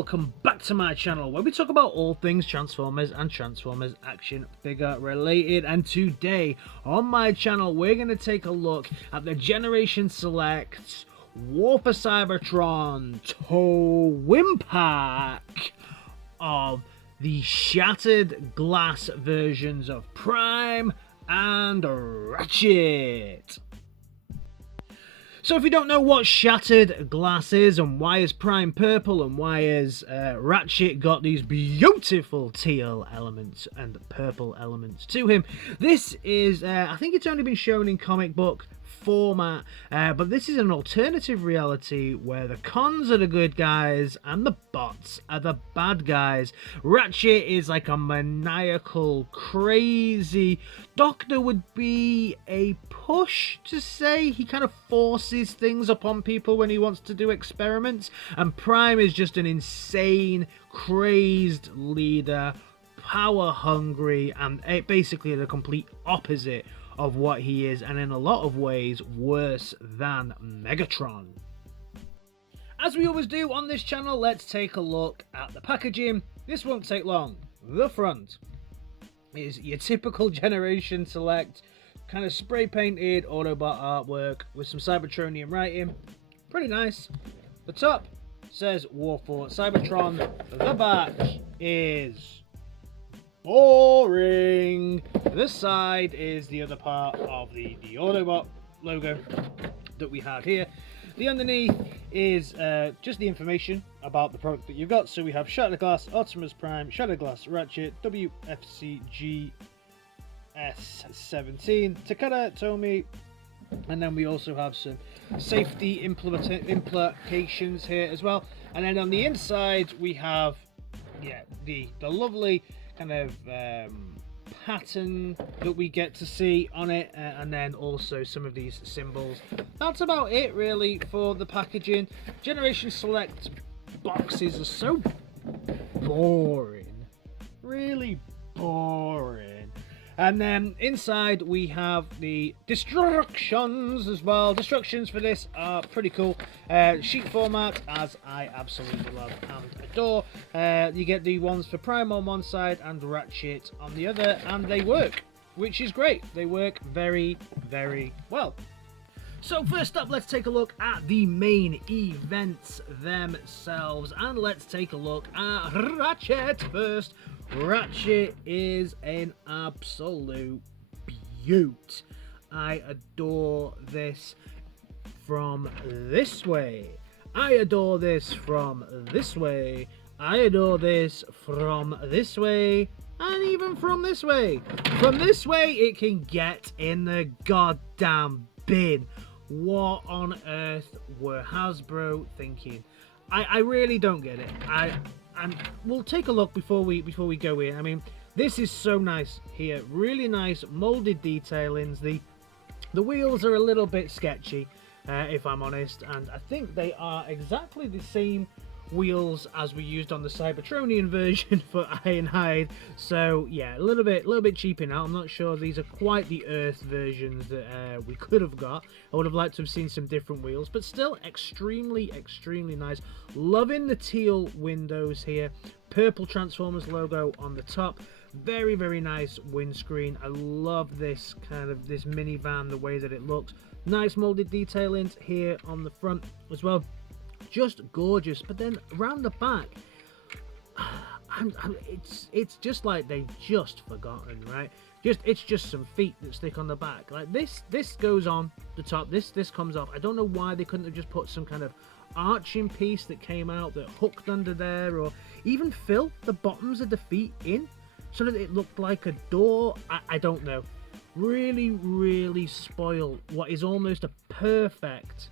welcome back to my channel where we talk about all things Transformers and Transformers action figure related. And today on my channel we're going to take a look at the Generation Select War for Cybertron Tow-In Pack of the shattered glass versions of Prime and Ratchet. So if you don't know what shattered glass is and why is Prime purple and why is Ratchet got these beautiful teal elements and purple elements to him, this is, I think it's only been shown in comic book format, but this is an alternative reality where the cons are the good guys and the bots are the bad guys. Ratchet is like a maniacal, crazy doctor would be a push to say. He kind of forces things upon people when he wants to do experiments, and Prime is just an insane, crazed leader, power hungry, and basically the complete opposite of what he is, and in a lot of ways worse than Megatron. As we always do on this channel, let's take a look at the packaging. This won't take long. The front is your typical Generation Select kind of spray painted Autobot artwork with some Cybertronian writing. Pretty nice. The top says War for Cybertron. The back is boring. This side is the other part of the Autobot logo that we have here. The underneath is just the information about the product that you've got. So we have Shattered Glass, Optimus Prime, Shattered Glass, Ratchet, WFCG S17, Takeda, Tomy, and then we also have some safety implications here as well. And then on the inside we have the lovely kind of pattern that we get to see on it, and then also some of these symbols. That's about it really for the packaging. Generation Select boxes are so boring, really boring. And then inside we have the destructions as well. Destructions for this are pretty cool. Sheet format, as I absolutely love and adore. You get the ones for Prime on one side and Ratchet on the other, and they work, which is great. They work very, very well. So first up, let's take a look at the main events themselves, and let's take a look at Ratchet first. Ratchet is an absolute beaut. I adore this from this way. I adore this from this way. I adore this from this way. And even from this way. From this way, it can get in the goddamn bin. What on earth were Hasbro thinking? I really don't get it. And we'll take a look before we go in. I mean, this is so nice here. Really nice molded detailings. The wheels are a little bit sketchy, if I'm honest, and I think they are exactly the same wheels as we used on the Cybertronian version for Ironhide. So yeah, a little bit cheaping out. I'm not sure these are quite the Earth versions that we could have got. I would have liked to have seen some different wheels, but still extremely nice. Loving the teal windows here. Purple Transformers logo on the top. Very nice windscreen. I love this kind of this minivan, the way that it looks. Nice molded detailings here on the front as well. Just gorgeous. But then around the back, it's just like they've just forgotten, right? It's just some feet that stick on the back. Like this goes on the top. This comes off. I don't know why they couldn't have just put some kind of arching piece that came out that hooked under there, or even fill the bottoms of the feet in so that it looked like a door. I don't know. Really spoil what is almost a perfect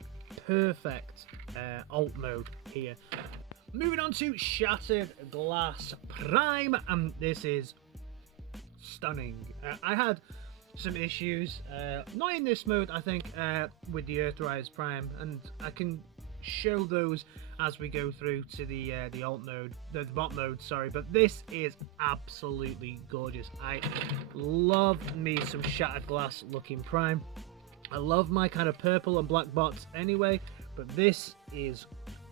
alt mode here. Moving on to Shattered Glass Prime, and this is stunning. I had some issues, not in this mode, I think, with the Earthrise Prime, and I can show those as we go through to the alt mode, the bot mode, sorry. But this is absolutely gorgeous. I love me some Shattered Glass looking Prime. I love my kind of purple and black bots anyway, but this is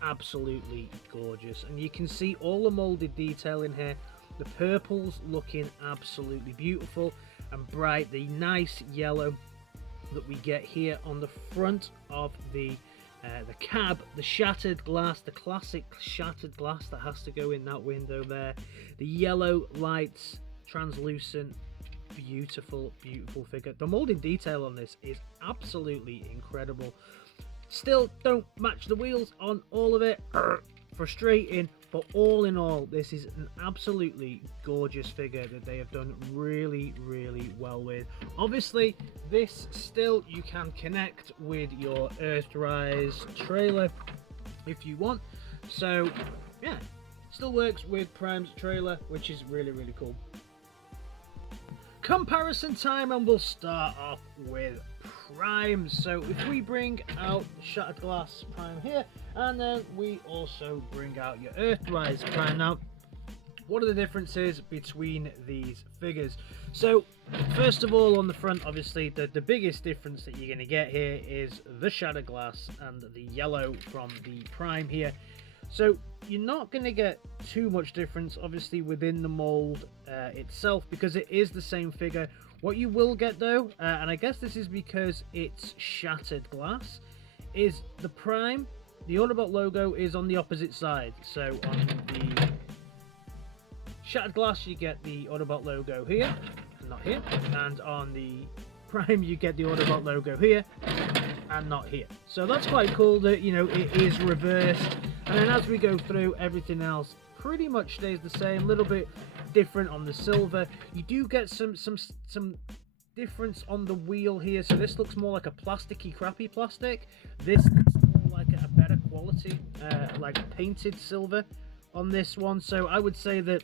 absolutely gorgeous, and you can see all the molded detail in here. The purple's looking absolutely beautiful and bright. The nice yellow that we get here on the front of the cab, the shattered glass, the classic shattered glass that has to go in that window there. The yellow lights, translucent, beautiful, beautiful figure. The molded detail on this is absolutely incredible. Still don't match the wheels on all of it. Frustrating, but all in all, this is an absolutely gorgeous figure that they have done really, really well with. Obviously, this still you can connect with your Earthrise trailer if you want. So yeah, still works with Prime's trailer, which is really, really cool. Comparison time, and we'll start off with Prime. So if we bring out Shattered Glass Prime here, and then we also bring out your Earthrise Prime. Now, what are the differences between these figures? So first of all, on the front, obviously the biggest difference that you're going to get here is the Shattered Glass and the yellow from the Prime here. So you're not going to get too much difference, obviously, within the mold itself, because it is the same figure. What you will get though, and I guess this is because it's shattered glass, is the Prime, the Autobot logo is on the opposite side. So on the shattered glass you get the Autobot logo here, and not here, and on the Prime you get the Autobot logo here and not here. So that's quite cool that, you know, it is reversed. And then as we go through, everything else pretty much stays the same. A little bit different on the silver. You do get some difference on the wheel here. So this looks more like a plasticky, crappy plastic. This looks more like a better quality, like painted silver on this one. So I would say that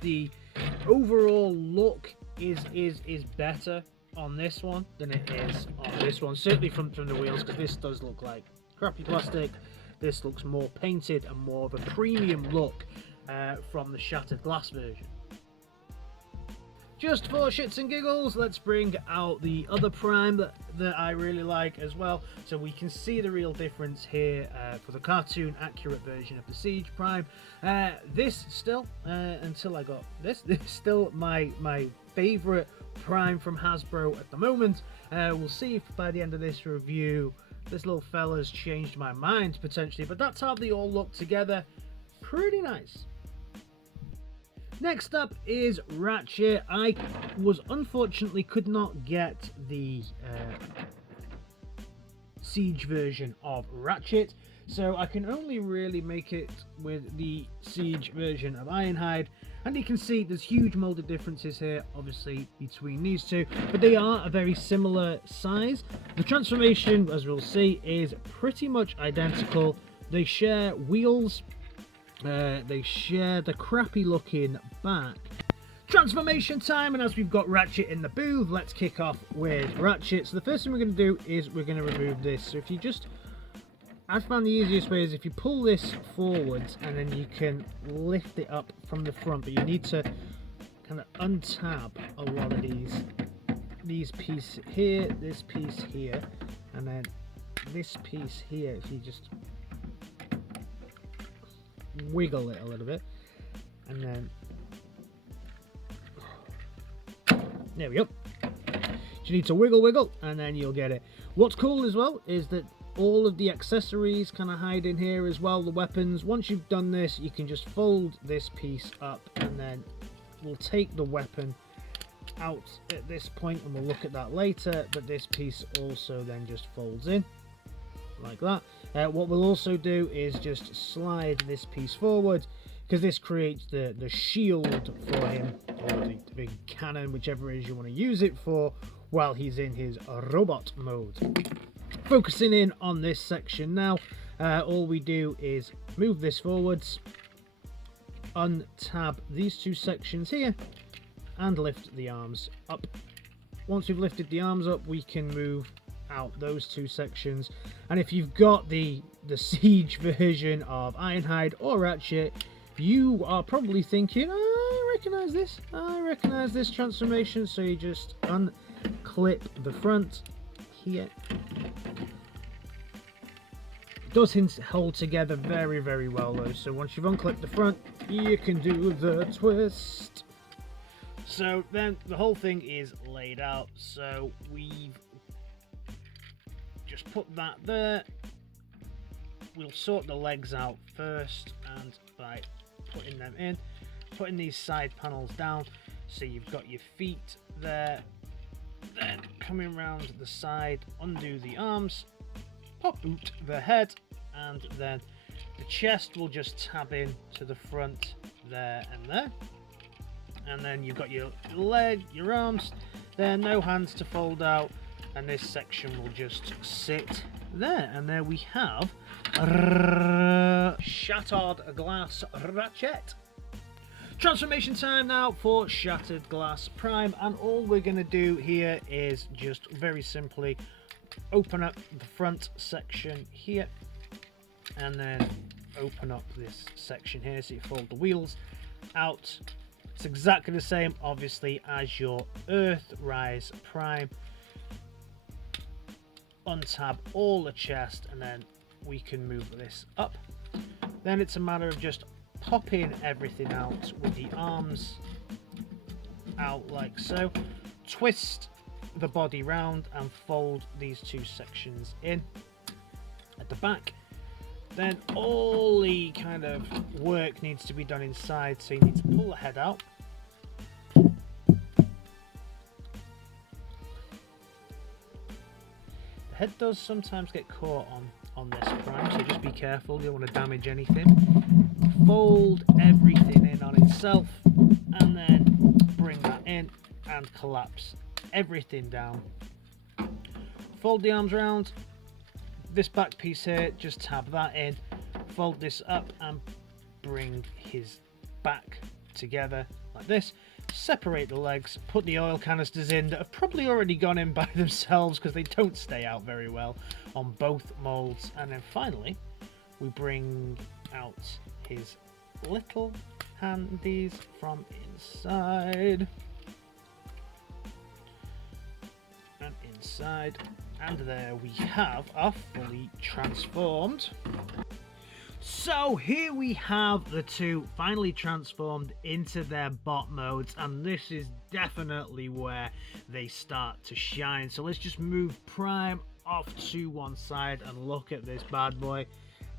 the overall look is better on this one than it is on this one. Certainly from the wheels, because this does look like crappy plastic. This looks more painted and more of a premium look from the shattered glass version. Just for shits and giggles, let's bring out the other Prime that I really like as well. So we can see the real difference here for the cartoon accurate version of the Siege Prime. This still, until I got this is still my favourite Prime from Hasbro at the moment. We'll see if by the end of this review this little fella's changed my mind potentially, but that's how they all look together. Pretty nice. Next up is Ratchet. I unfortunately could not get the Siege version of Ratchet, so I can only really make it with the Siege version of Ironhide. And you can see there's huge molded differences here, obviously, between these two, but they are a very similar size. The transformation, as we'll see, is pretty much identical. They share wheels, they share the crappy looking back. Transformation time, and as we've got Ratchet in the booth, let's kick off with Ratchet. So the first thing we're going to do is we're going to remove this. So if you just, I found the easiest way is if you pull this forwards and then you can lift it up from the front, but you need to kind of untab a lot of these pieces here, this piece here, and then this piece here. If you just wiggle it a little bit, and then there we go. You need to wiggle, and then you'll get it. What's cool as well is that all of the accessories kind of hide in here as well, the weapons. Once you've done this, you can just fold this piece up, and then we'll take the weapon out at this point, and we'll look at that later, but this piece also then just folds in like that. What we'll also do is just slide this piece forward, because this creates the shield for him, or the big cannon, whichever it is you want to use it for, while he's in his robot mode. Focusing in on this section now, all we do is move this forwards, untab these two sections here, and lift the arms up. Once we've lifted the arms up, we can move out those two sections. And if you've got the Siege version of Ironhide or Ratchet, you are probably thinking, I recognize this transformation. So you just unclip the front here, Does hold together very, very well though. So once you've unclipped the front, you can do the twist. So then the whole thing is laid out. So we've just put that there. We'll sort the legs out first, and by putting them in, putting these side panels down, so you've got your feet there, then coming around the side, undo the arms, pop out the head, and then the chest will just tab in to the front there and there, and then you've got your leg, your arms there, no hands to fold out, and this section will just sit there, and there we have Shattered Glass Ratchet. Transformation time now for Shattered Glass Prime, and all we're going to do here is just very simply open up the front section here, and then open up this section here, so you fold the wheels out. It's exactly the same obviously as your Earthrise Prime. Untab all the chest, and then we can move this up. Then it's a matter of just popping everything out with the arms out like so. Twist the body round and fold these two sections in at the back. Then all the kind of work needs to be done inside, so you need to pull the head out. The head does sometimes get caught on this Prime, so just be careful, you don't want to damage anything. Fold everything in on itself, and then bring that in and collapse everything down. Fold the arms around, this back piece here, just tab that in, fold this up and bring his back together like this. Separate the legs, put the oil canisters in that have probably already gone in by themselves because they don't stay out very well on both molds, and then finally we bring out his little handies from inside and inside, and there we have our fully transformed. So here we have the two finally transformed into their bot modes, and this is definitely where they start to shine. So let's just move Prime off to one side and look at this bad boy.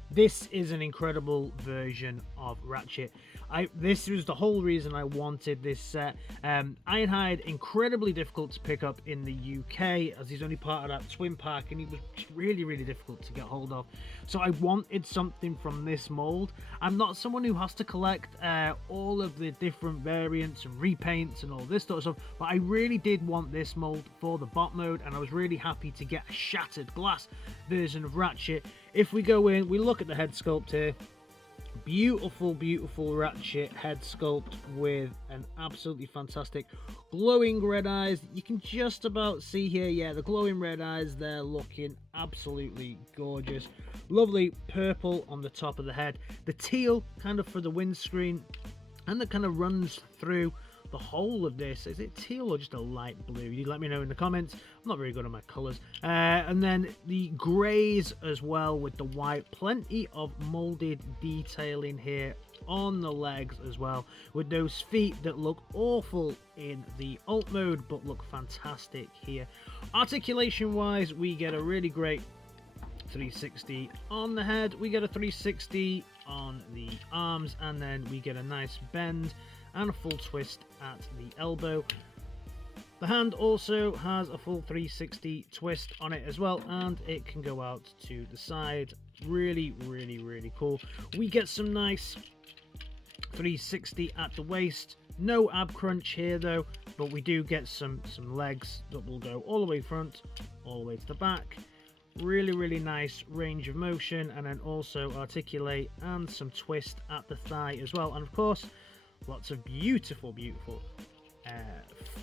This is an incredible version of Ratchet. This was the whole reason I wanted this set. Ironhide, incredibly difficult to pick up in the UK, as he's only part of that twin pack, and he was really, really difficult to get hold of. So I wanted something from this mold. I'm not someone who has to collect all of the different variants and repaints and all this sort of stuff, but I really did want this mold for the bot mode, and I was really happy to get a shattered glass version of Ratchet. If we go in, we look at the head sculpt here. Beautiful, beautiful Ratchet head sculpt with an absolutely fantastic glowing red eyes. You can just about see here, yeah, the glowing red eyes there, looking absolutely gorgeous. Lovely purple on the top of the head, the teal kind of for the windscreen, and that kind of runs through the whole of this. Is it teal or just a light blue? You let me know in the comments. I'm not very good at my colors. And then the grays as well with the white. Plenty of molded detailing here on the legs as well, with those feet that look awful in the alt mode but look fantastic here. Articulation wise, we get a really great 360 on the head, we get a 360 on the arms, and then we get a nice bend and a full twist at the elbow. The hand also has a full 360 twist on it as well, and it can go out to the side. Really, really, really cool. We get some nice 360 at the waist. No ab crunch here though, but we do get some legs that will go all the way front, all the way to the back. Really, really nice range of motion, and then also articulate and some twist at the thigh as well. And of course, lots of beautiful, beautiful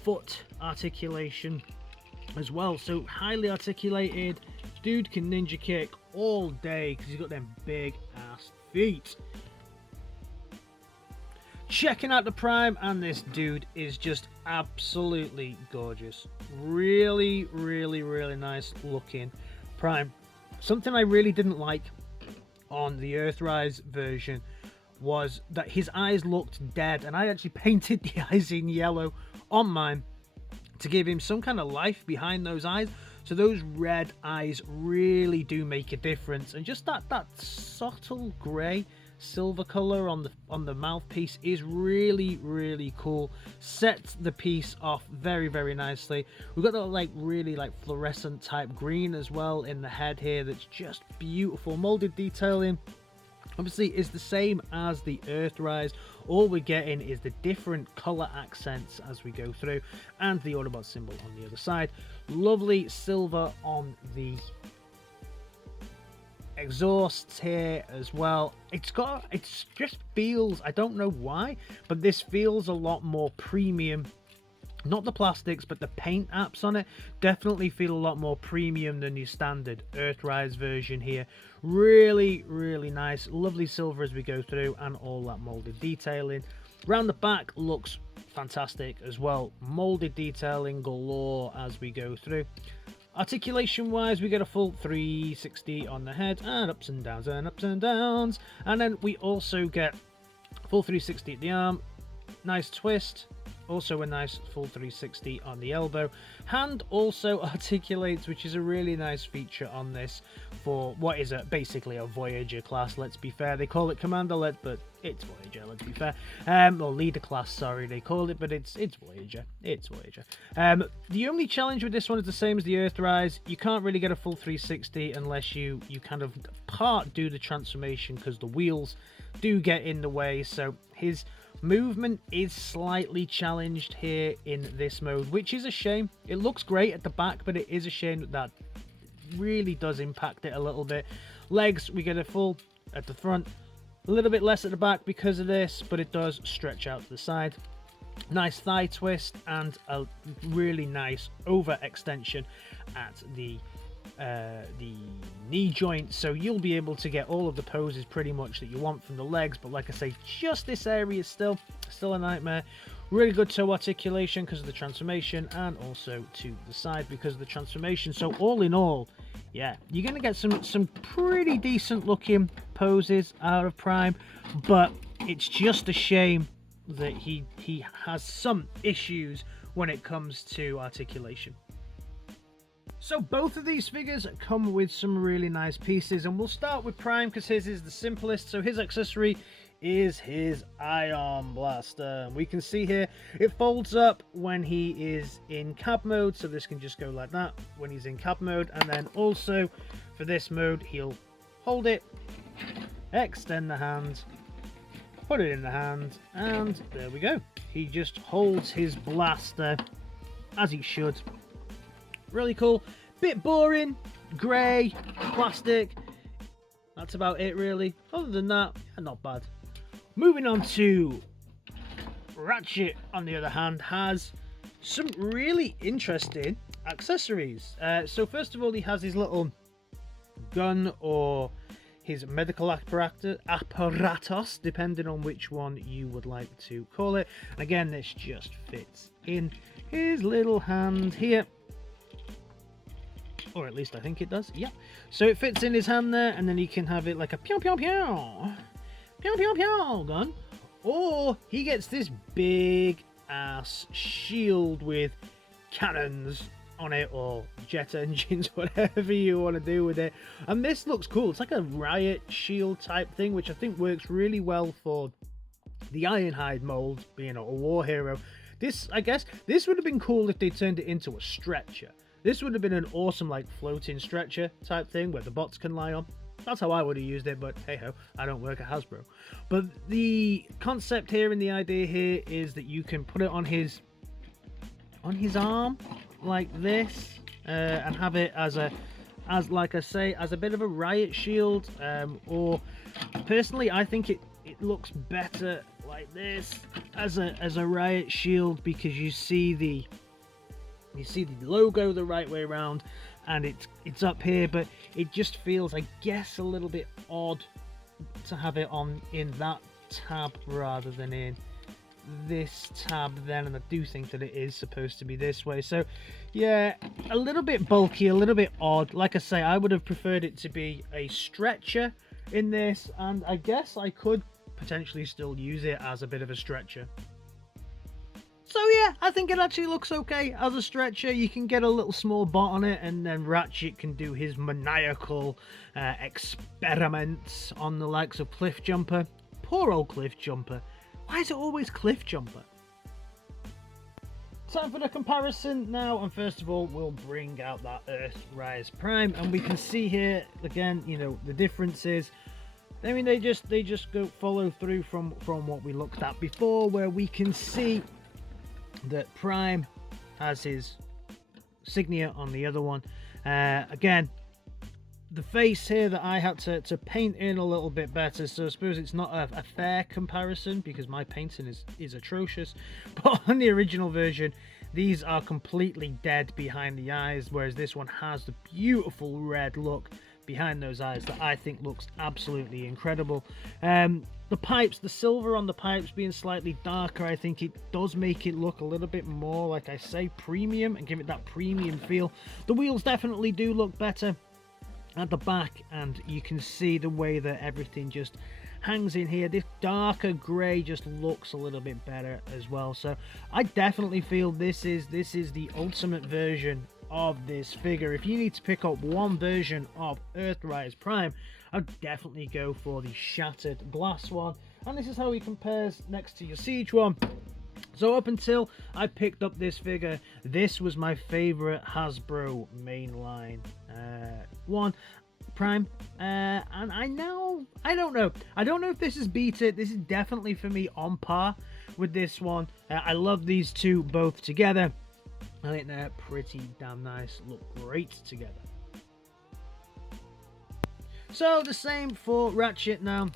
foot articulation as well. So highly articulated. Dude can ninja kick all day because he's got them big ass feet. Checking out the Prime, and this dude is just absolutely gorgeous. Really, really, really nice looking Prime. Something I really didn't like on the Earthrise version was that his eyes looked dead, and I actually painted the eyes in yellow on mine to give him some kind of life behind those eyes. So those red eyes really do make a difference, and just that subtle grey silver color on the mouthpiece is really cool. Sets the piece off very nicely. We've got that like really like fluorescent type green as well in the head here. That's just beautiful. Molded detailing obviously is the same as the Earthrise. All we're getting is the different color accents as we go through, and the Autobot symbol on the other side. Lovely silver on the exhausts here as well. It just feels, I don't know why, but this feels a lot more premium. Not the plastics, but the paint apps on it definitely feel a lot more premium than your standard Earthrise version here. Really nice. Lovely silver as we go through, and all that molded detailing. Round the back looks fantastic as well. Molded detailing galore as we go through. Articulation wise, we get a full 360 on the head, and ups and downs and ups and downs. And then we also get full 360 at the arm. Nice twist. Also a nice full 360 on the elbow. Hand also articulates, which is a really nice feature on this for what is basically a Voyager class. Let's be fair, they call it Commander, but it's Voyager, let's be fair. Or Leader class, sorry, they call it, but it's Voyager. It's Voyager. The only challenge with this one is the same as the Earthrise. You can't really get a full 360 unless you kind of do the transformation, because the wheels do get in the way. So his movement is slightly challenged here in this mode, which is a shame. It looks great at the back, but it is a shame that really does impact it a little bit. Legs, we get a full at the front, a little bit less at the back because of this, but it does stretch out to the side. Nice thigh twist, and a really nice overextension at the knee joint, so you'll be able to get all of the poses pretty much that you want from the legs. But like I say, just this area is still a nightmare. Really good toe articulation because of the transformation, and also to the side because of the transformation. So all in all, yeah, you're gonna get some pretty decent looking poses out of Prime, but it's just a shame that he has some issues when it comes to articulation. So both of these figures come with some really nice pieces, and we'll start with Prime because his is the simplest. So his accessory is his ion blaster. We can see here it folds up when he is in cab mode, so this can just go like that when he's in cab mode. And then also for this mode, he'll hold it, extend the hand, put it in the hand, and there we go. He just holds his blaster as he should. Really cool. Bit boring, grey, plastic. That's about it really. Other than that, not bad. Moving on to Ratchet, on the other hand, has some really interesting accessories. So first of all, he has his little gun, or his medical apparatus, depending on which one you would like to call it. Again, this just fits in his little hand here. Or at least I think it does. Yep. So it fits in his hand there, and then he can have it like a pew pew pew, pew pew pew gun. Or he gets this big ass shield with cannons on it, or jet engines, whatever you want to do with it. And this looks cool. It's like a riot shield type thing, which I think works really well for the Ironhide mold, being a war hero. This, I guess, this would have been cool if they turned it into a stretcher. This would have been an awesome, like, floating stretcher type thing where the bots can lie on. That's how I would have used it, but hey ho, I don't work at Hasbro. But the concept here and the idea here is that you can put it on his arm like this, and have it as like I say, as a bit of a riot shield. Or personally, I think it looks better like this as a riot shield, because you see the logo the right way around, and it's up here, but it just feels, I guess, a little bit odd to have it on in that tab rather than in this tab then, and I do think that it is supposed to be this way. So yeah, a little bit bulky, a little bit odd. Like I say, I would have preferred it to be a stretcher in this, and I guess I could potentially still use it as a bit of a stretcher. So yeah, I think it actually looks okay as a stretcher. You can get a little small bot on it, and then Ratchet can do his maniacal experiments on the likes of Cliff Jumper. Poor old Cliff Jumper. Why is it always Cliff Jumper? Time for the comparison now, and first of all we'll bring out that Earthrise Prime, and we can see here again, you know, the differences. I mean, they just go follow through from what we looked at before, where we can see that Prime has his signia on the other one. Again, the face here that I had to paint in a little bit better, so I suppose it's not a fair comparison because my painting is atrocious. But on the original version, these are completely dead behind the eyes, whereas this one has the beautiful red look behind those eyes that I think looks absolutely incredible. The pipes, the silver on the pipes being slightly darker, I think it does make it look a little bit more, like I say, premium, and give it that premium feel. The wheels definitely do look better at the back, and you can see the way that everything just hangs in here. This darker grey just looks a little bit better as well. So I definitely feel this is the ultimate version of this figure. If you need to pick up one version of Earthrise Prime, I'd definitely go for the shattered glass one, and this is how he compares next to your Siege one. So up until I picked up this figure, this was my favorite Hasbro mainline one Prime, and I don't know if this has beat it. This is definitely for me on par with this one. I love these two both together. I think they're pretty damn nice, look great together. So the same for Ratchet now.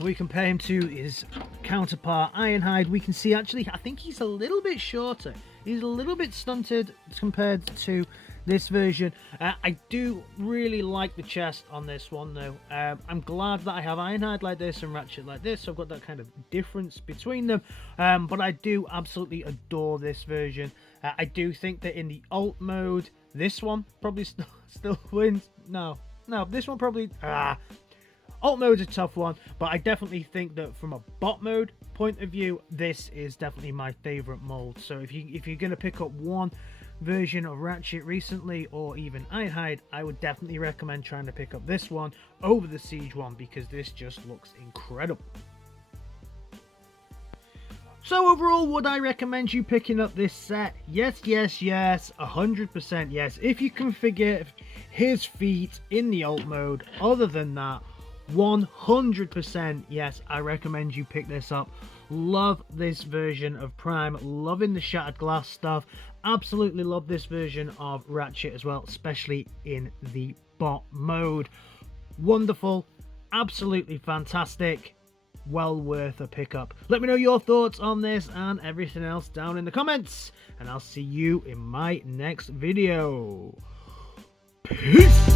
We compare him to his counterpart Ironhide. We can see actually, I think he's a little bit shorter. He's a little bit stunted compared to this version. I do really like the chest on this one though. I'm glad that I have Ironhide like this and Ratchet like this, so I've got that kind of difference between them. But I do absolutely adore this version. I do think that in the alt mode, this one probably still wins. No, this one probably... alt mode's a tough one, but I definitely think that from a bot mode point of view, this is definitely my favorite mold. So if you're going to pick up one version of Ratchet recently, or even Ironhide, I would definitely recommend trying to pick up this one over the Siege one, because this just looks incredible. So overall, would I recommend you picking up this set? Yes, 100% yes. If you configure his feet in the alt mode, other than that, 100% yes, I recommend you pick this up. Love this version of Prime, loving the shattered glass stuff. Absolutely love this version of Ratchet as well, especially in the bot mode. Wonderful, absolutely fantastic, well worth a pickup. Let me know your thoughts on this and everything else down in the comments, and I'll see you in my next video. Peace!